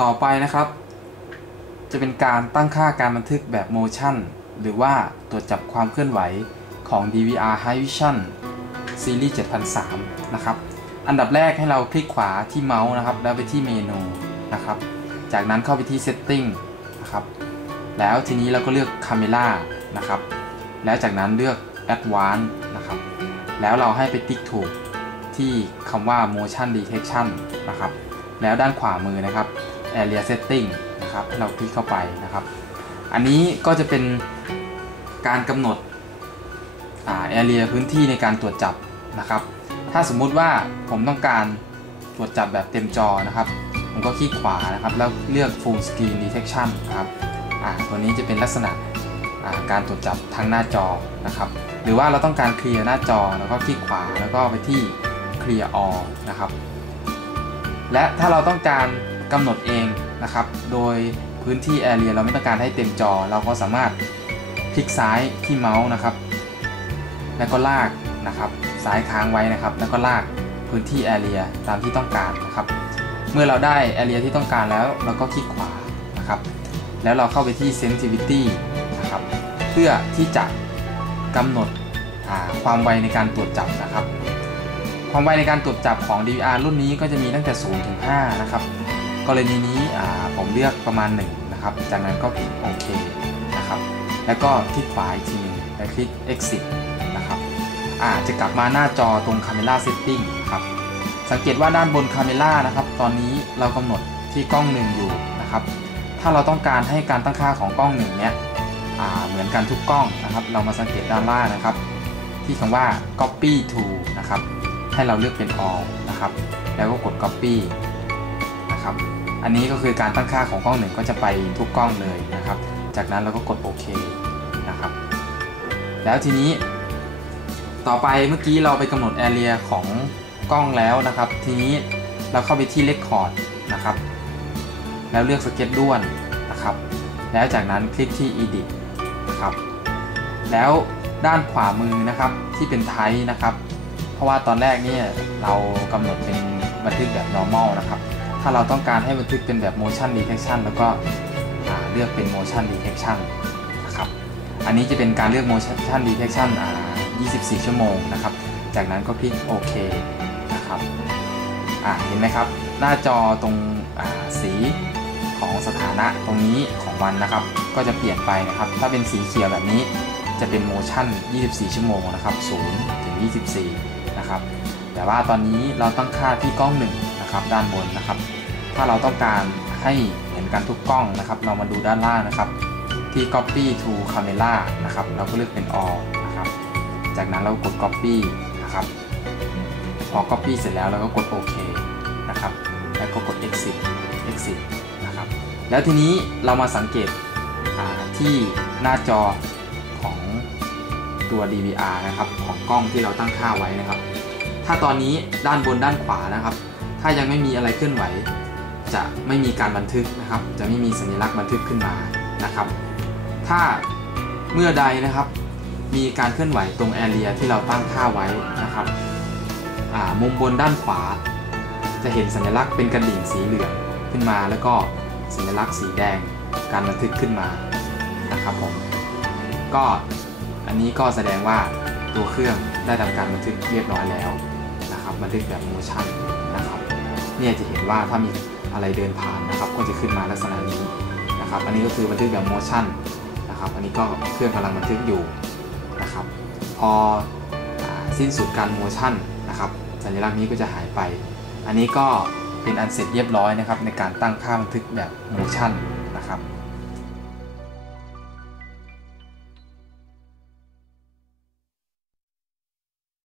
ต่อไปนะครับ จะเป็นการตั้งค่าการบันทึกแบบ motion หรือว่าตรวจจับความเคลื่อนไหวของ DVR High Vision ซีรีส์7003 นะครับ อันดับแรกให้เราคลิกขวาที่เมาส์นะครับ แล้วไปที่เมนูนะครับ จากนั้นเข้าไปที่ Setting นะครับ แล้วทีนี้เราก็เลือก Camera นะครับ แล้วจากนั้นเลือก Advanced นะครับ แล้วเราให้ไปติ๊กถูกที่คำว่า motion detection นะครับ แล้วด้านขวามือนะครับ area setting นะครับให้เราคลิกเข้าไปนะครับ อันนี้ก็จะเป็นการกำหนดอ่า area พื้นที่ในการตรวจจับนะครับ ถ้าสมมุติว่าผมต้องการตรวจจับแบบเต็มจอนะครับ ผมก็คลิกขวานะครับ แล้วเลือก full screen detection นะครับอ่าตัวนี้จะเป็นลักษณะการตรวจจับทั้งหน้าจอนะครับ หรือว่าเราต้องการเคลียร์หน้าจอแล้วก็คลิกขวาแล้วก็ไปที่ clear all นะครับ และถ้าเราต้องการ กำหนดเองนะครับ โดยพื้นที่ area เราไม่ต้องการให้เต็มจอ เราก็สามารถคลิกซ้ายที่เมาส์นะครับ แล้วก็ลากนะครับซ้ายค้างไว้นะครับ แล้วก็ลากพื้นที่ area ตามที่ต้องการนะครับ เมื่อเราได้ area ที่ต้องการแล้วเราก็คลิกขวานะครับ แล้วเราเข้าไปที่ sensitivity นะครับ เพื่อที่จะกำหนดความไวในการตรวจจับนะครับ ความไวในการตรวจจับของ DVR รุ่นนี้ก็จะมีตั้งแต่0ถึง5นะครับ กรณีนี้ผมเลือกประมาณ1นะครับ จากนั้นก็คลิกโอเคนะครับ แล้วก็คลิกขวาอีกทีนึงแล้วคลิก exit นะครับอาจะกลับมาหน้าจอตรง camera setting ครับ สังเกตว่าด้านบน camera นะครับ ตอนนี้เรากำหนดที่กล้องหนึ่งอยู่นะครับ ถ้าเราต้องการให้การตั้งค่าของกล้องหนึ่งเนี้ยเหมือนกันทุกกล้องนะครับ เรามาสังเกตด้านล่างนะครับ ที่คำว่า copy to นะครับ ให้เราเลือกเป็น all นะครับ แล้วก็กด copy นะครับ อันนี้ก็คือการตั้งค่าของกล้องหนึ่งก็จะไปทุกกล้องเลยนะครับ จากนั้นเราก็กดโอเคนะครับ แล้วทีนี้ ต่อไปเมื่อกี้เราไปกำหนด area ของกล้องแล้วนะครับ ทีนี้เราเข้าไปที่ record นะครับ แล้วเลือกสเก็ตด้วนนะครับ แล้วจากนั้นคลิกที่ edit นะครับ แล้วด้านขวามือนะครับที่เป็นไทป์นะครับ เพราะว่าตอนแรกเนี่ยเรากำหนดเป็นบันทึกแบบ normal นะครับ ถ้าเราต้องการให้บันทึกเป็นแบบ motion detection แล้วก็เลือกเป็น motion detection นะครับ อันนี้จะเป็นการเลือก motion detection 24 ชั่วโมงนะครับ จากนั้นก็คลิกโอเคนะครับเห็นไหมครับ หน้าจอตรงสีของสถานะตรงนี้ของวันนะครับ ก็จะเปลี่ยนไปนะครับ ถ้าเป็นสีเขียวแบบนี้จะเป็นโมชั่น24 ชั่วโมงนะครับ0ถึง 24 นะครับ แต่ว่าตอนนี้เราตั้งค่าที่กล้อง 1 นะครับด้านบนนะครับ ถ้าเราต้องการให้เห็นกันทุกกล้องนะครับ เรามาดูด้านล่างนะครับ ที่ copy to camera นะครับ เราก็เลือกเป็น all นะครับ จากนั้นเรากด copy นะครับพอ copy เสร็จแล้วเราก็กดโอเคนะครับ แล้วก็กด exit exit นะครับ แล้วทีนี้เรามาสังเกตที่หน้าจอของตัว DVR นะครับ ของกล้องที่เราตั้งค่าไว้นะครับ ถ้าตอนนี้ด้านบนด้านขวานะครับ ถ้ายังไม่มีอะไรเคลื่อนไหว จะไม่มีการบันทึกนะครับ จะไม่มีสัญลักษณ์บันทึกขึ้นมานะครับ ถ้าเมื่อใดนะครับ มีการเคลื่อนไหวตรงแอเรียที่เราตั้งค่าไว้นะครับมุมบนด้านขวา จะเห็นสัญลักษณ์เป็นกระดิ่งสีเหลืองขึ้นมา แล้วก็สัญลักษณ์สีแดงการบันทึกขึ้นมานะครับผมก็อันนี้ก็แสดงว่าตัวเครื่องได้ทำการบันทึกเรียบร้อยแล้วนะครับบันทึกแบบโมชั่น เนี่ยจะเห็นว่าถ้ามีอะไรเดินผ่านนะครับ ก็จะขึ้นมาลักษณะนี้นะครับ อันนี้ก็คือบันทึกแบบโมชั่นนะครับ อันนี้ก็เครื่องกำลังบันทึกอยู่นะครับ พอสิ้นสุดการโมชั่นนะครับสัญลักษณ์นี้ก็จะหายไป อันนี้ก็เป็นอันเสร็จเรียบร้อยนะครับในการตั้งค่าบันทึกแบบโมชั่นนะครับ